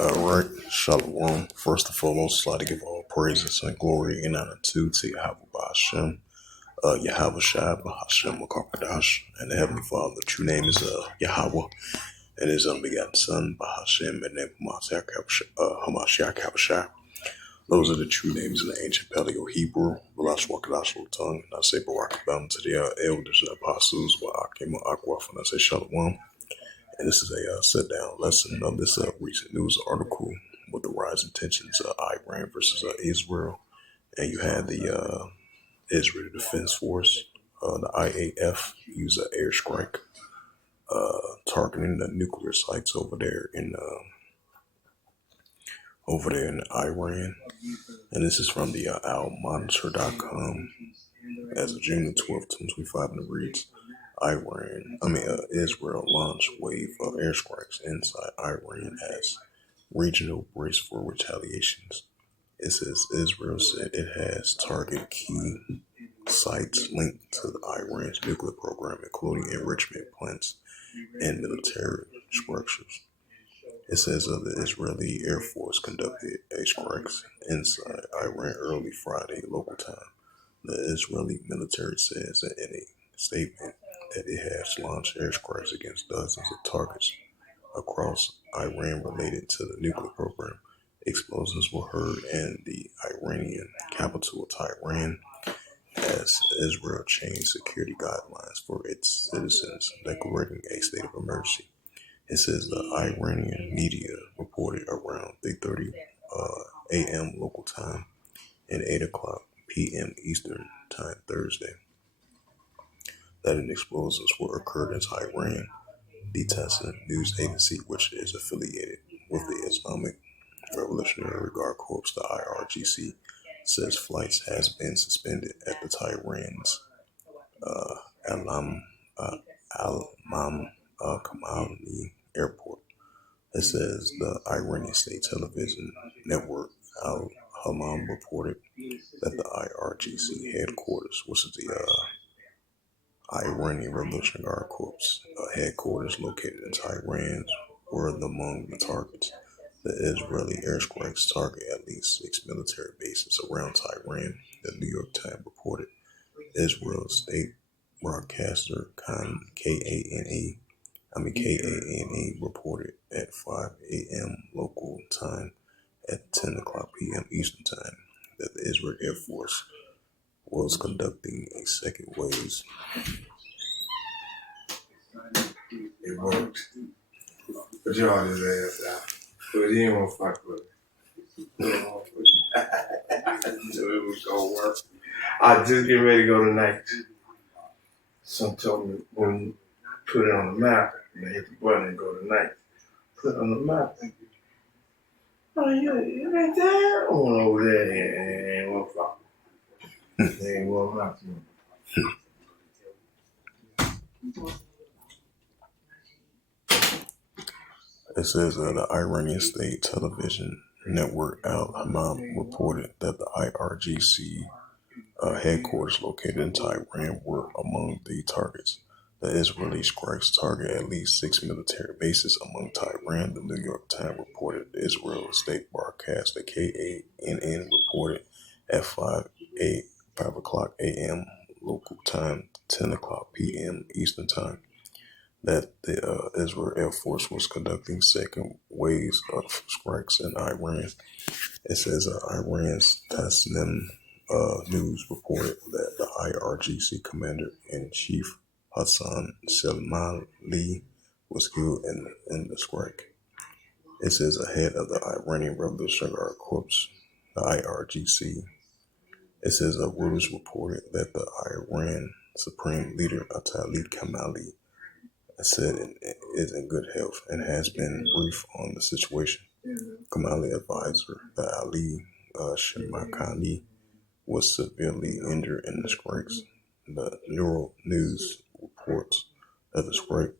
All right, Shalom. First and foremost, I'd like to give all praises and glory and honor to Yahweh Hashem, Yahweh Shai, Hashem, Makakadash, and the Heavenly Father. The true name is Yahweh, and His unbegotten Son, Bahashem, and name Hamashiach Habashai. Those are the true names in the ancient Paleo Hebrew, Valash Wakadash tongue, and I say Barak Bam to the elders and apostles, Wa'akim Akwaf, and I say Shalom. And this is a sit-down lesson of this recent news article with the rising tensions of Iran versus Israel. And you had the Israel Defense Force, the IAF, use an airstrike targeting the nuclear sites over there in Iran. And this is from the almonitor.com as of June 12th, 2025, and it reads, Israel launched wave of airstrikes inside Iran as regional brace for retaliations. It says Israel said it has targeted key sites linked to the Iran's nuclear program, including enrichment plants and military structures. It says the Israeli Air Force conducted airstrikes inside Iran early Friday local time. The Israeli military says that in a statement that it has launched airstrikes against dozens of targets across Iran related to the nuclear program. Explosions were heard in the Iranian capital of Tehran as Israel changed security guidelines for its citizens, declaring a state of emergency. It says the Iranian media reported around 3:30 a.m. local time and 8 o'clock p.m. Eastern time Thursday that an explosions were occurred in Tehran. The Tasnim news agency, which is affiliated with the Islamic Revolutionary Guard Corps, the IRGC, says flights has been suspended at the Tehran's Al-Mam Kamali Airport. It says the Iranian state television network Al-Hamam reported that the IRGC headquarters, which is the Iranian Revolutionary Guard Corps headquarters located in Tehran, were among the targets. The Israeli airstrikes target at least 6 military bases around Tehran, the New York Times reported. Israel's state broadcaster KANE reported at 5 a.m. local time at 10 o'clock p.m. Eastern time that the Israel Air Force was conducting a second wave. It worked. But y'all his ass out. But he didn't want to fuck with it. So it was gonna work. I just get ready to go tonight. Some told me when you put it on the map, and they hit the button and go tonight. Put it on the map. Oh, you ain't there? I went over there and ain't want to fuck. They ain't want to fuck me. It says that the Iranian state television network Al-Hamam reported that the IRGC headquarters located in Tehran were among the targets. The Israeli strikes target at least 6 military bases among Tehran. The New York Times reported the Israel state broadcaster KANN reported at 5 o'clock a.m. local time, 10 o'clock p.m. Eastern time, that the Israel Air Force was conducting second waves of strikes in Iran. It says Iran's Tasnim news reported that the IRGC commander-in-chief Hassan Salmali was killed in the strike. It says ahead of the Iranian Revolutionary Guard Corps, the IRGC. It says Reuters reported that the Iran Supreme Leader Ayatollah Khamenei said it is in good health and has been briefed on the situation. Khamenei advisor, the Ali Shimakani, was severely injured in the strikes. The Neuro News reports that the strike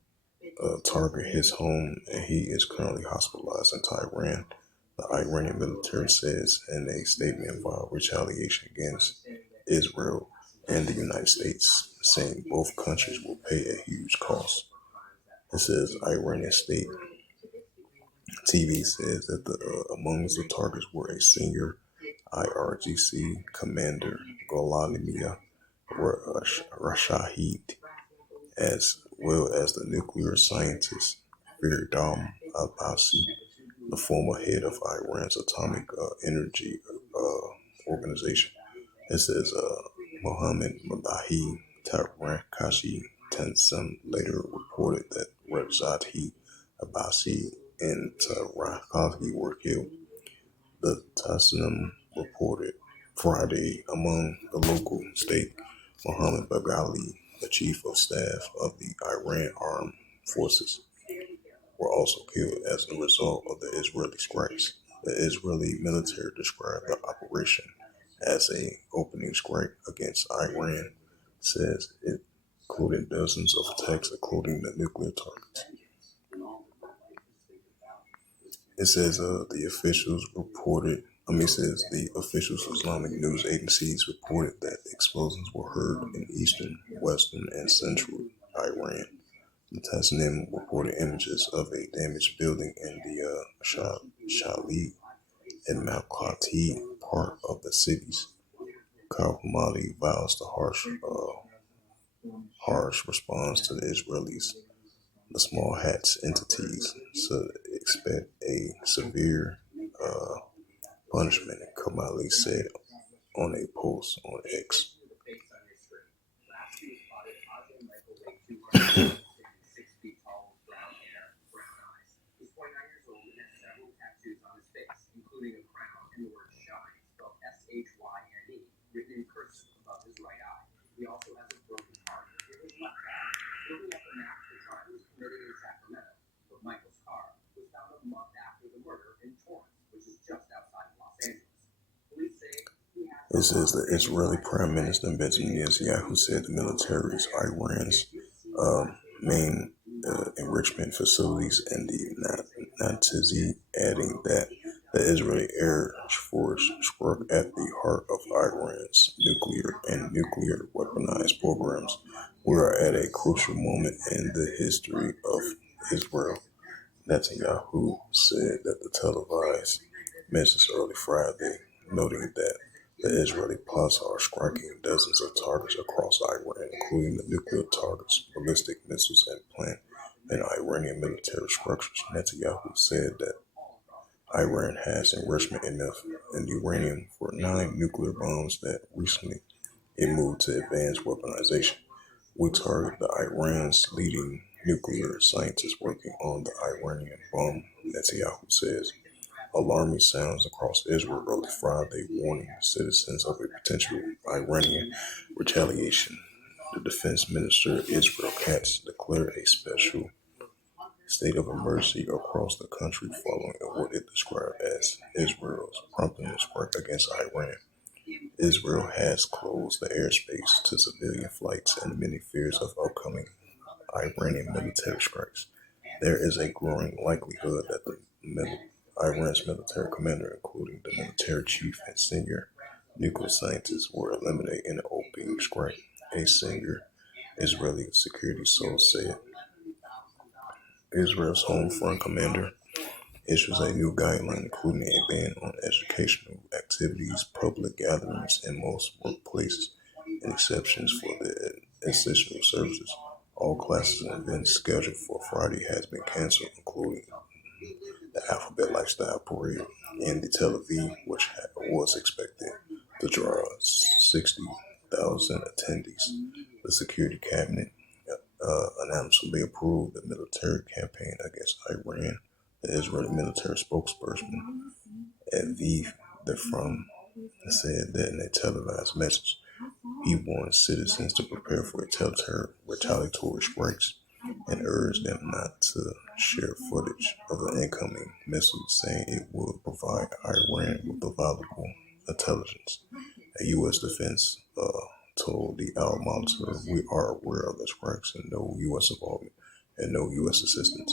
target his home and he is currently hospitalized in Tehran. The Iranian military says in a statement via retaliation against Israel and the United States, saying both countries will pay a huge cost. It says Iranian state TV says that amongst the targets were a senior IRGC commander, Golanimia Rashahid, as well as the nuclear scientist Firdam Abbasi, the former head of Iran's atomic energy organization. It says Mohammed Madahi Tarakashi Tensum later reported that Rajati Abbasi and Tarakashi were killed. The Tasnim reported Friday among the local state Mohammed Baghali, the chief of staff of the Iran armed forces, were also killed as a result of the Israeli strikes. The Israeli military described the operation as a opening strike against Iran, says it included dozens of attacks, including the nuclear targets. It says the officials Islamic news agencies reported that explosions were heard in eastern, western, and central Iran. The Tasnim reported images of a damaged building in the Shali and Mount Qati part of the cities. Mali vows the harsh response to the Israelis. The small hats entities expect a severe punishment, Kamali said on a post on X. It says the Israeli Prime Minister Benjamin Netanyahu said the military is Iran's main enrichment facilities and the Natanzi, adding that the Israeli Air Force struck at the heart of Iran's nuclear weaponized programs. We are at a crucial moment in the history of Israel. Netanyahu said that the televised message early Friday, noting that the Israeli pilots are striking dozens of targets across Iran, including the nuclear targets, ballistic missiles, and plant and Iranian military structures. Netanyahu said that Iran has enrichment enough in uranium for 9 nuclear bombs that recently it moved to advanced weaponization. We target the Iran's leading nuclear scientists working on the Iranian bomb, Netanyahu says. Alarming sounds across Israel early Friday warning citizens of a potential Iranian retaliation. The defense minister Israel Katz declared a special state of emergency across the country following what it described as Israel's prompting strike against Iran. Israel has closed the airspace to civilian flights and many fears of upcoming Iranian military strikes. There is a growing likelihood that Iran's military commander, including the military chief and senior nuclear scientists, were eliminated in an opening strike, a senior Israeli security source said. Israel's home front commander issues a new guideline including a ban on educational activities, public gatherings in most workplaces, and exceptions for the essential services. All classes and events scheduled for Friday has been canceled, including the Alphabet Lifestyle Parade in the Tel Aviv, which was expected to draw 60,000 attendees. The security cabinet announced approved the military campaign against Iran. The Israeli military spokesperson Aviv Defram said that in a televised message, he warned citizens to prepare for retaliatory strikes and urged them not to share footage of the incoming missiles, saying it would provide Iran with valuable intelligence. A U.S. defense told the Al Monitor, "We are aware of the strikes and no U.S. involvement and no U.S. assistance."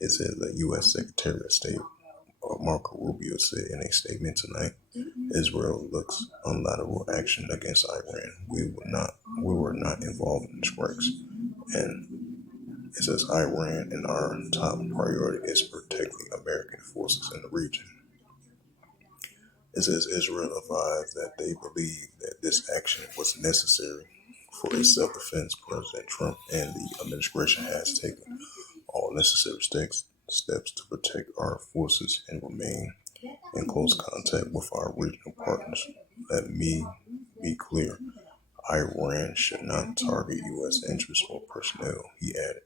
It said that U.S. Secretary of State Marco Rubio said in a statement tonight, Israel looks unilateral action against Iran. We were not involved in the strikes. And it says Iran and our top priority is protecting America. American forces in the region. It says Israel advised that they believe that this action was necessary for its self-defense. President Trump and the administration has taken all necessary steps to protect our forces and remain in close contact with our regional partners. Let me be clear. Iran should not target U.S. interests or personnel, he added.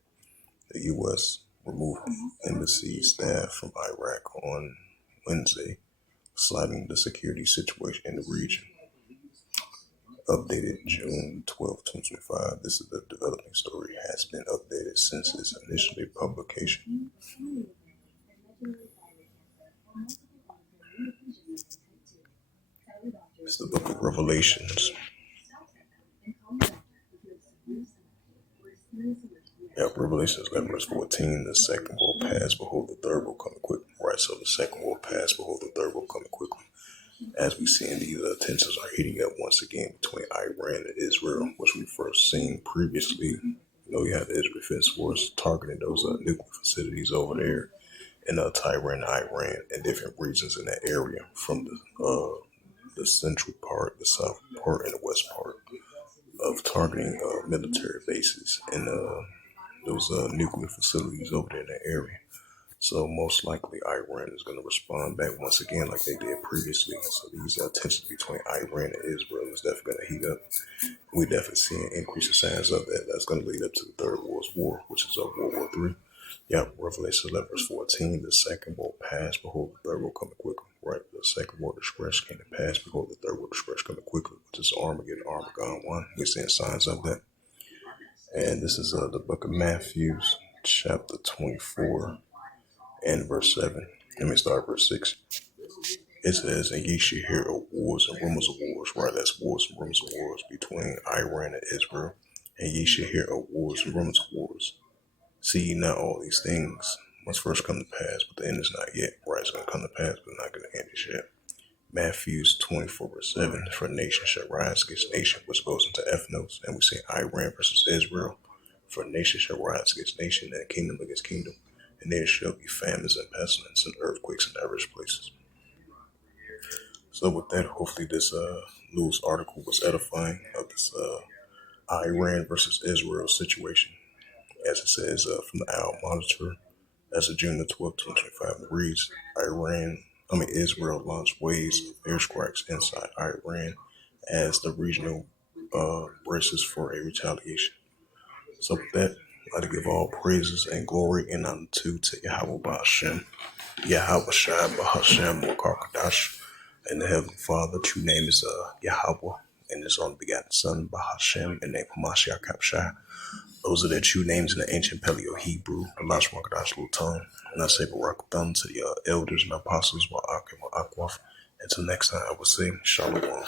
The U.S. removed embassy staff from Iraq on Wednesday, citing the security situation in the region. Updated June 12, 2025. This is the developing story, has been updated since its initial publication. It's the book of Revelations. Revelations 11 verse 14. The second will pass, behold, the third will come quickly. Right, so the second will pass, behold, the third will come quickly. As we see, these tensions are heating up once again between Iran and Israel, which we first seen previously. You have the Israel Defense Force targeting those nuclear facilities over there in Tehran, Iran, and different regions in that area, from the central part, the south part, and the west part, of targeting military bases and those nuclear facilities over there in that area. So most likely Iran is going to respond back once again like they did previously. So these tensions between Iran and Israel is definitely going to heat up. We're definitely seeing increasing signs of that. That's going to lead up to the Third World War, which is World War III. Revelation 11 verse 14. The second will pass, behold, the third will come quickly. Right, the second will distress came to pass, behold, the third will distress coming quickly, which is Armageddon, Armageddon 1. We're seeing signs of that. And this is the book of Matthew, chapter 24. And verse 7. Let me start verse 6. It says, and ye shall hear of wars and rumors of wars. Right, that's wars and rumors of wars between Iran and Israel. And ye shall hear of wars and rumors of wars. See ye not all these things must first come to pass, but the end is not yet. Right, it's going to come to pass, but not going to end it yet. Matthew 24 verse 7. For nation shall rise against nation, which goes into ethnos. And we see Iran versus Israel. For nation shall rise against nation, and kingdom against kingdom. And there shall be famines and pestilence and earthquakes in diverse places. So with that, hopefully this news article was edifying of this Iran versus Israel situation. As it says from the Owl Monitor, as of June 12, 2025, it reads, Israel launched waves of airstrikes inside Iran as the regional braces for a retaliation. So with that, I'd like to give all praises and glory and honor to Yahweh Ba'ashem, Yahweh Shai Ba'ashem Wakakadash, and the Heavenly Father. True name is Yahweh, and His only begotten Son Ba'ashem, and name Hamashiach Kapshai. Those are their true names in the ancient Paleo Hebrew, the Last Wakadash Luton. And I say Barak Thumb to the elders and apostles, Wa'ak and Wa'akwaf. Until next time, I will say Shalom.